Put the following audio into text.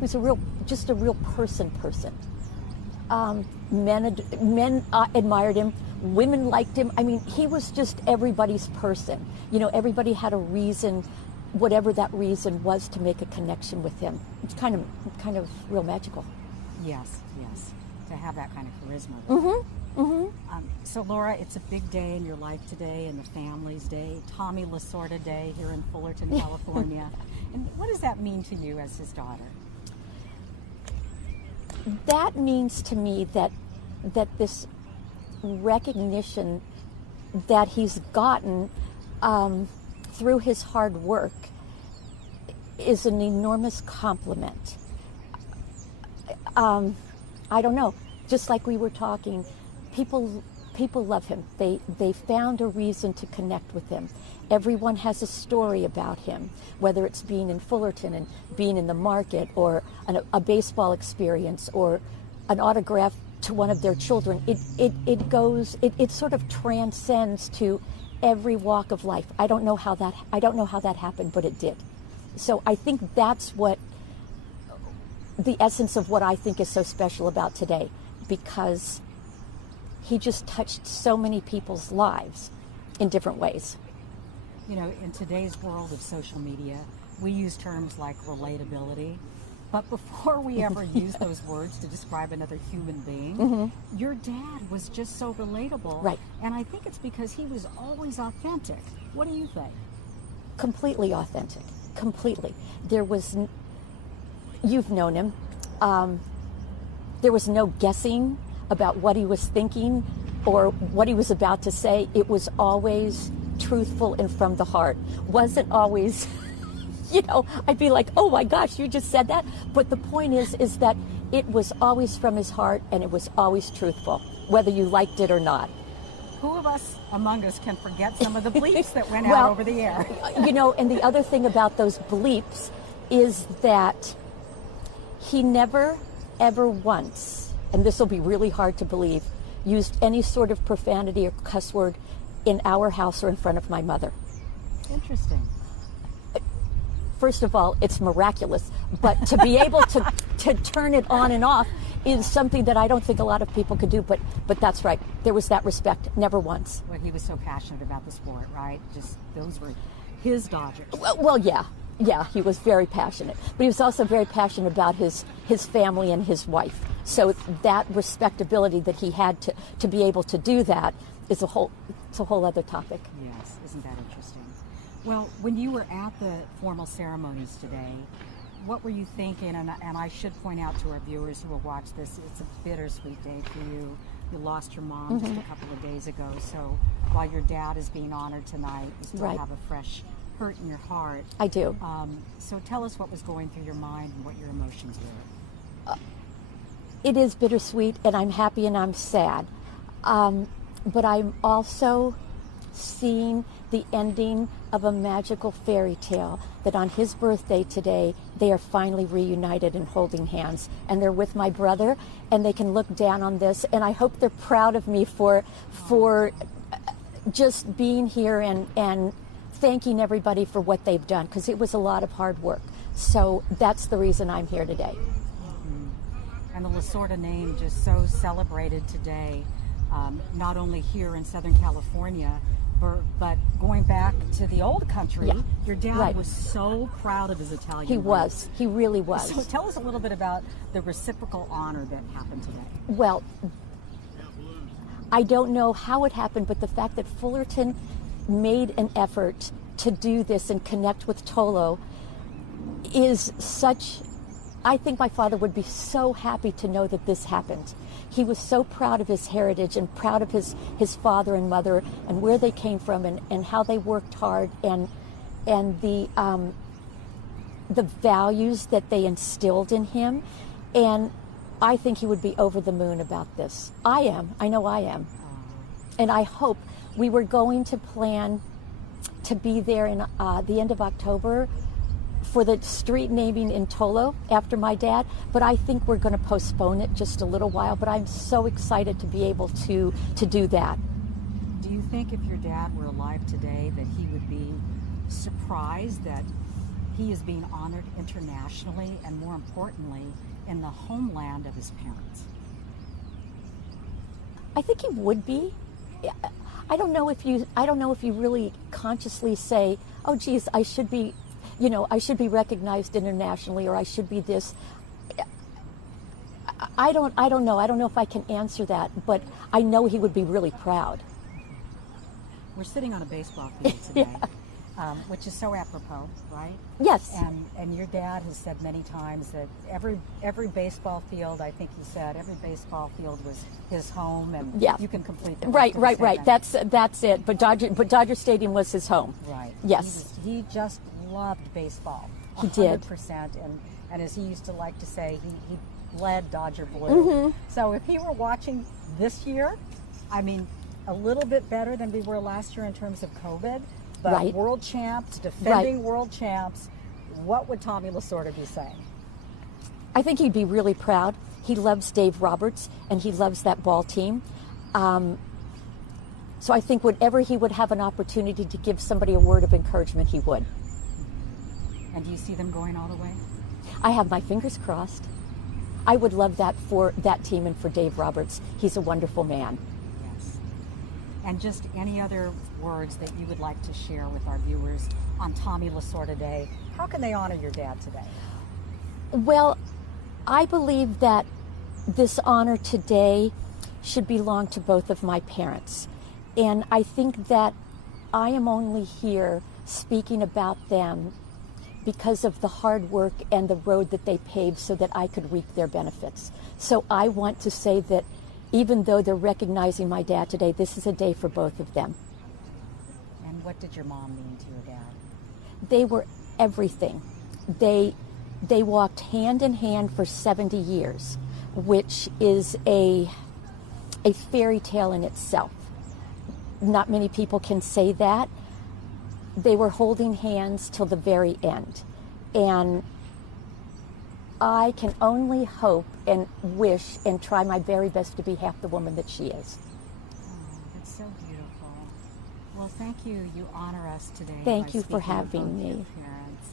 He was just a real person. Men admired him. Women liked him. I mean, he was just everybody's person. You know, everybody had a reason, whatever that reason was, to make a connection with him. It's kind of real magical. Yes, to have that kind of charisma. Mm-hmm. Mm-hmm. So Laura, it's a big day in your life today, and the family's day, Tommy Lasorda Day here in Fullerton, California. And what does that mean to you as his daughter? That means to me that this recognition that he's gotten through his hard work is an enormous compliment. I don't know, just like we were talking, people love him. They found a reason to connect with him. Everyone has a story about him, whether it's being in Fullerton and being in the market, or a baseball experience, or an autograph to one of their children. It sort of transcends to every walk of life. I don't know how that happened, but it did. So I think that's what the essence of what I think is so special about today, because he just touched so many people's lives in different ways. You know, in today's world of social media, we use terms like relatability, but before we ever use those words to describe another human being, your dad was just so relatable. Right. And I think it's because he was always authentic. What do you think? Completely authentic. Completely. You've known him. There was no guessing about what he was thinking or what he was about to say. It was always truthful and from the heart. Wasn't always, you know, I'd be like, oh my gosh, you just said that. But the point is that it was always from his heart, and it was always truthful, whether you liked it or not. Who of us among us can forget some of the bleeps that went out over the air? You know, and the other thing about those bleeps is that he never, ever once, and this will be really hard to believe, used any sort of profanity or cuss word in our house or in front of my mother. Interesting. First of all, it's miraculous, but to be able to turn it on and off is something that I don't think a lot of people could do, but that's right. There was that respect, never once. Well, he was so passionate about the sport, right? Just, those were his Dodgers. Well, yeah, he was very passionate, but he was also very passionate about his family and his wife. So that respectability that he had to be able to do that is a whole other topic. Yes, isn't that interesting? Well, when you were at the formal ceremonies today, what were you thinking? And I should point out to our viewers who will watch this, it's a bittersweet day for you. You lost your mom just a couple of days ago. So while your dad is being honored tonight, you still have a fresh hurt in your heart. I do. So tell us what was going through your mind and what your emotions were. It is bittersweet, and I'm happy and I'm sad. But I'm also seeing the ending of a magical fairy tale, that on his birthday today, they are finally reunited and holding hands, and they're with my brother, and they can look down on this, and I hope they're proud of me for just being here and thanking everybody for what they've done, because it was a lot of hard work. So that's the reason I'm here today. And the Lasorda name just so celebrated today, not only here in Southern California, but going back to the old country. Your dad was so proud of his Italian roots. Was. He really was. So tell us a little bit about the reciprocal honor that happened today. Well, I don't know how it happened, but the fact that Fullerton made an effort to do this and connect with Tolo is such... I think my father would be so happy to know that this happened. He was so proud of his heritage and proud of his father and mother and where they came from and how they worked hard and the values that they instilled in him. And I think he would be over the moon about this. I am. I know I am. And I hope. We were going to plan to be there in the end of October for the street naming in Tolo after my dad, but I think we're going to postpone it just a little while, but I'm so excited to be able to do that. Do you think if your dad were alive today that he would be surprised that he is being honored internationally and, more importantly, in the homeland of his parents? I think he would be. I don't know if you really consciously say, "Oh, geez, I should be, I should be recognized internationally, or I should be this." I don't know. I don't know if I can answer that, but I know he would be really proud. We're sitting on a baseball field today, Yeah. Which is so apropos, right? Yes. And your dad has said many times that every baseball field, I think he said, every baseball field was his home, and Yeah. you can complete the Right. statement. That's it. But Dodger Stadium was his home. Right. Yes. He just loved baseball. He did. 100%. And as he used to like to say, he bled Dodger blue. Mm-hmm. So if he were watching this year, I mean, a little bit better than we were last year in terms of COVID, but Right. world champs, defending world champs, what would Tommy Lasorda be saying? I think he'd be really proud. He loves Dave Roberts, and he loves that ball team. So I think whenever he would have an opportunity to give somebody a word of encouragement, he would. And do you see them going all the way? I have my fingers crossed. I would love that for that team and for Dave Roberts. He's a wonderful man. Yes. And just any other words that you would like to share with our viewers on Tommy Lasorda Day? How can they honor your dad today? Well, I believe that this honor today should belong to both of my parents. And I think that I am only here speaking about them because of the hard work and the road that they paved so that I could reap their benefits. So I want to say that even though they're recognizing my dad today, this is a day for both of them. And what did your mom mean to your dad? They were everything. They walked hand in hand for 70 years, which is a fairy tale in itself. Not many people can say that. They were holding hands till the very end. And I can only hope and wish and try my very best to be half the woman that she is. Oh, that's so beautiful. Well, thank you. You honor us today. Thank by you for speaking of having both your me. parents.